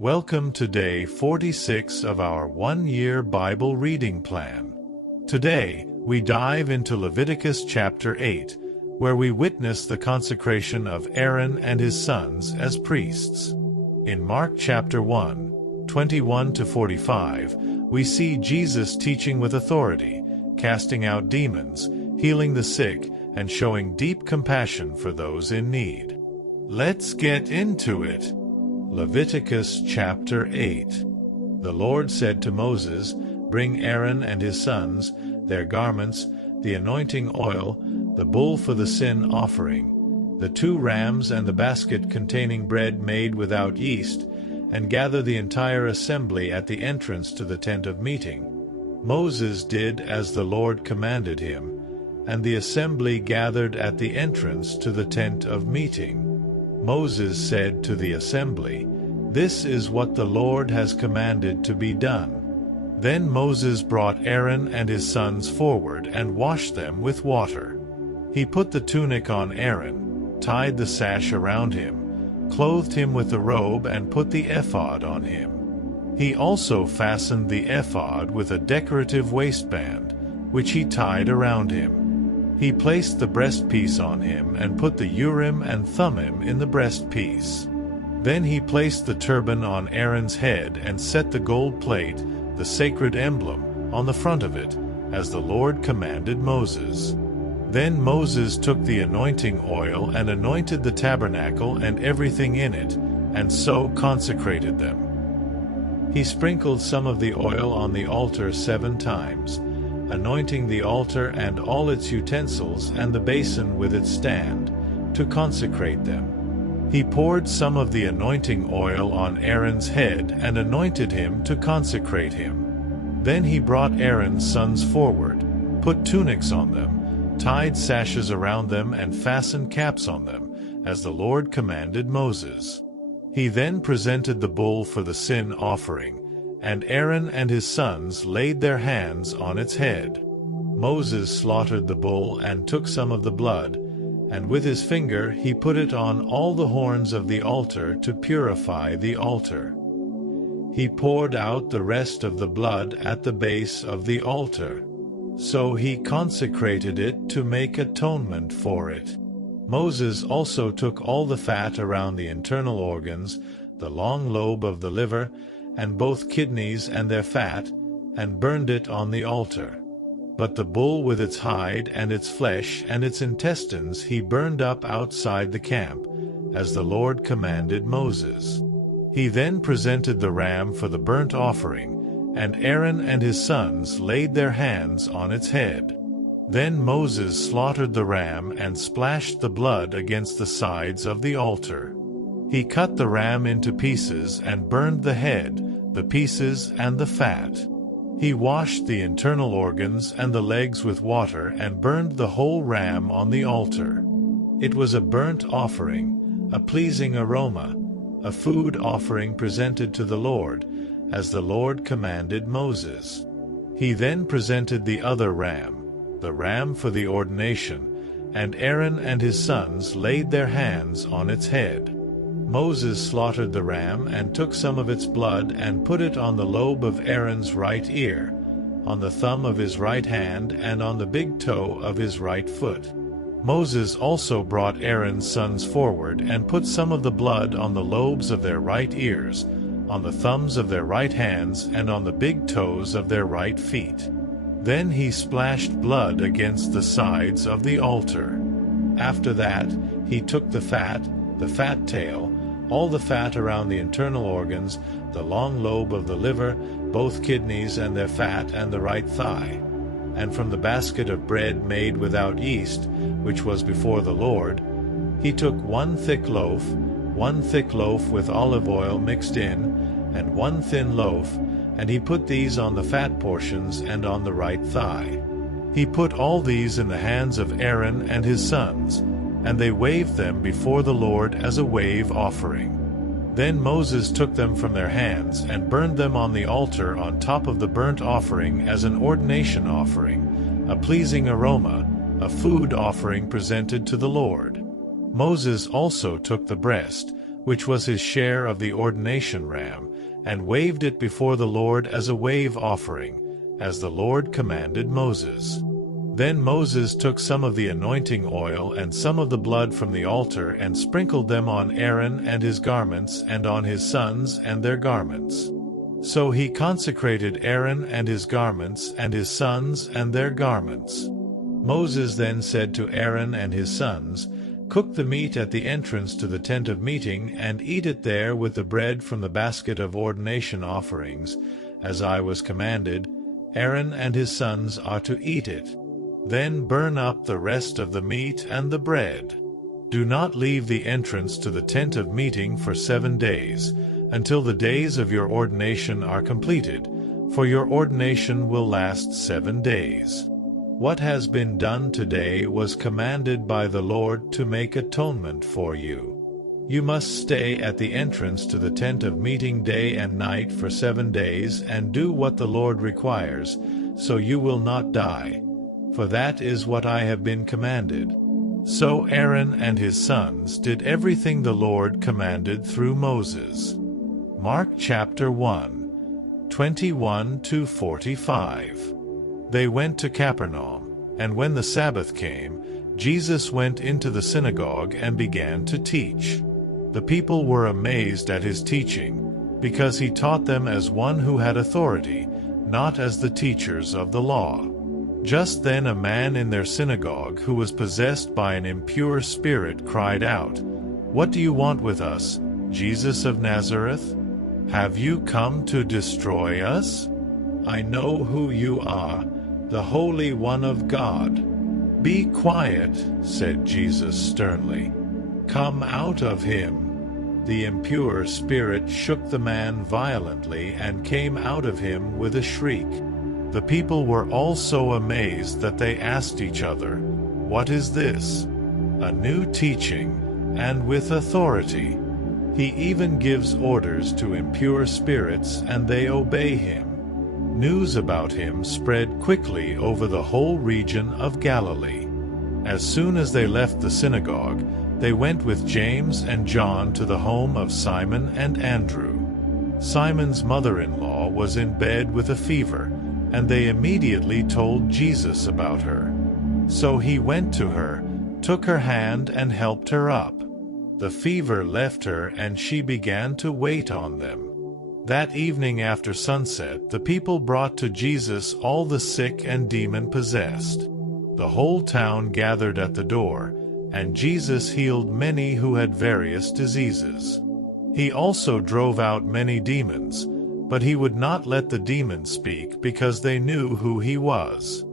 Welcome to day 46 of our one-year Bible reading plan. Today, we dive into Leviticus chapter 8, where we witness the consecration of Aaron and his sons as priests. In Mark chapter 1, 21-45, we see Jesus teaching with authority, casting out demons, healing the sick, and showing deep compassion for those in need. Let's get into it. Leviticus chapter 8. The Lord said to Moses, "Bring Aaron and his sons, their garments, the anointing oil, the bull for the sin offering, the 2 rams and the basket containing bread made without yeast, and gather the entire assembly at the entrance to the tent of meeting." Moses did as the Lord commanded him, and the assembly gathered at the entrance to the tent of meeting. Moses said to the assembly, "This is what the Lord has commanded to be done." Then Moses brought Aaron and his sons forward and washed them with water. He put the tunic on Aaron, tied the sash around him, clothed him with the robe, and put the ephod on him. He also fastened the ephod with a decorative waistband, which he tied around him. He placed the breastpiece on him and put the Urim and Thummim in the breastpiece. Then he placed the turban on Aaron's head and set the gold plate, the sacred emblem, on the front of it, as the Lord commanded Moses. Then Moses took the anointing oil and anointed the tabernacle and everything in it, and so consecrated them. He sprinkled some of the oil on the altar 7 times, anointing the altar and all its utensils and the basin with its stand, to consecrate them. He poured some of the anointing oil on Aaron's head and anointed him to consecrate him. Then he brought Aaron's sons forward, put tunics on them, tied sashes around them, and fastened caps on them, as the Lord commanded Moses. He then presented the bull for the sin offering, and Aaron and his sons laid their hands on its head. Moses slaughtered the bull and took some of the blood, and with his finger he put it on all the horns of the altar to purify the altar. He poured out the rest of the blood at the base of the altar. So he consecrated it to make atonement for it. Moses also took all the fat around the internal organs, the long lobe of the liver, and both kidneys and their fat, and burned it on the altar. But the bull with its hide and its flesh and its intestines he burned up outside the camp, as the Lord commanded Moses. He then presented the ram for the burnt offering, and Aaron and his sons laid their hands on its head. Then Moses slaughtered the ram and splashed the blood against the sides of the altar. He cut the ram into pieces and burned the head, the pieces, and the fat. He washed the internal organs and the legs with water and burned the whole ram on the altar. It was a burnt offering, a pleasing aroma, a food offering presented to the Lord, as the Lord commanded Moses. He then presented the other ram, the ram for the ordination, and Aaron and his sons laid their hands on its head. Moses slaughtered the ram and took some of its blood and put it on the lobe of Aaron's right ear, on the thumb of his right hand, and on the big toe of his right foot. Moses also brought Aaron's sons forward and put some of the blood on the lobes of their right ears, on the thumbs of their right hands, and on the big toes of their right feet. Then he splashed blood against the sides of the altar. After that, he took the fat tail, all the fat around the internal organs, the long lobe of the liver, both kidneys and their fat, and the right thigh. And from the basket of bread made without yeast, which was before the Lord, he took one thick loaf with olive oil mixed in, and one thin loaf, and he put these on the fat portions and on the right thigh. He put all these in the hands of Aaron and his sons, and they waved them before the Lord as a wave offering. Then Moses took them from their hands and burned them on the altar on top of the burnt offering as an ordination offering, a pleasing aroma, a food offering presented to the Lord. Moses also took the breast, which was his share of the ordination ram, and waved it before the Lord as a wave offering, as the Lord commanded Moses. Then Moses took some of the anointing oil and some of the blood from the altar and sprinkled them on Aaron and his garments and on his sons and their garments. So he consecrated Aaron and his garments and his sons and their garments. Moses then said to Aaron and his sons, "Cook the meat at the entrance to the tent of meeting and eat it there with the bread from the basket of ordination offerings, as I was commanded. Aaron and his sons are to eat it. Then burn up the rest of the meat and the bread. Do not leave the entrance to the tent of meeting for 7 days, until the days of your ordination are completed, for your ordination will last 7 days. What has been done today was commanded by the Lord to make atonement for you. You must stay at the entrance to the tent of meeting day and night for 7 days and do what the Lord requires, so you will not die. For that is what I have been commanded." So Aaron and his sons did everything the Lord commanded through Moses. Mark chapter 1, 21-45. They went to Capernaum, and when the Sabbath came, Jesus went into the synagogue and began to teach. The people were amazed at his teaching, because he taught them as one who had authority, not as the teachers of the law. Just then a man in their synagogue who was possessed by an impure spirit cried out, "What do you want with us, Jesus of Nazareth? Have you come to destroy us? I know who you are, the Holy One of God." "Be quiet," said Jesus sternly. "Come out of him." The impure spirit shook the man violently and came out of him with a shriek. The people were all so amazed that they asked each other, "What is this? A new teaching, and with authority. He even gives orders to impure spirits, and they obey him." News about him spread quickly over the whole region of Galilee. As soon as they left the synagogue, they went with James and John to the home of Simon and Andrew. Simon's mother-in-law was in bed with a fever, and they immediately told Jesus about her. So he went to her, took her hand and helped her up. The fever left her and she began to wait on them. That evening after sunset, the people brought to Jesus all the sick and demon-possessed. The whole town gathered at the door, and Jesus healed many who had various diseases. He also drove out many demons, but he would not let the demons speak because they knew who he was.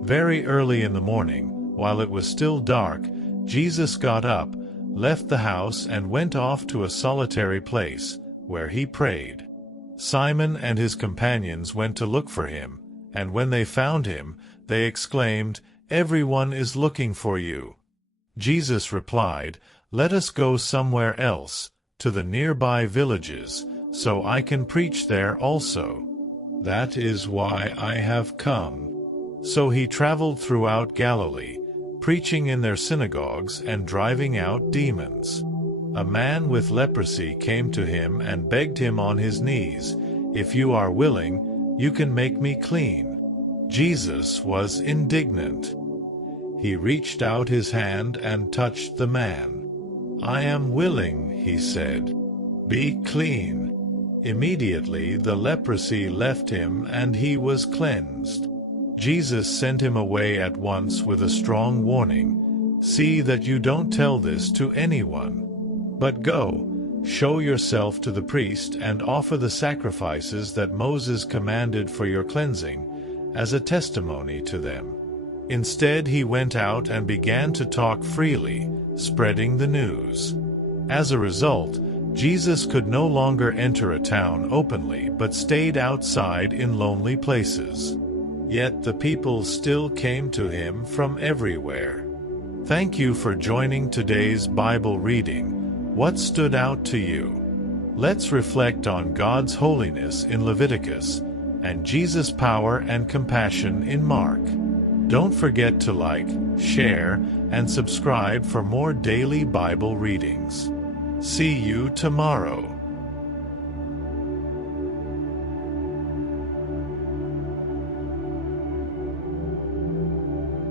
Very early in the morning, while it was still dark, Jesus got up, left the house and went off to a solitary place, where he prayed. Simon and his companions went to look for him, and when they found him, they exclaimed, "Everyone is looking for you." Jesus replied, "Let us go somewhere else, to the nearby villages, so I can preach there also. That is why I have come." So he traveled throughout Galilee, preaching in their synagogues and driving out demons. A man with leprosy came to him and begged him on his knees, "If you are willing, you can make me clean." Jesus was indignant. He reached out his hand and touched the man. "I am willing," he said. "Be clean." Immediately the leprosy left him and he was cleansed. Jesus sent him away at once with a strong warning, "See that you don't tell this to anyone. But go, show yourself to the priest and offer the sacrifices that Moses commanded for your cleansing, as a testimony to them." Instead he went out and began to talk freely, spreading the news. As a result, Jesus could no longer enter a town openly but stayed outside in lonely places. Yet the people still came to him from everywhere. Thank you for joining today's Bible reading. What stood out to you? Let's reflect on God's holiness in Leviticus and Jesus' power and compassion in Mark. Don't forget to like, share, and subscribe for more daily Bible readings. See you tomorrow.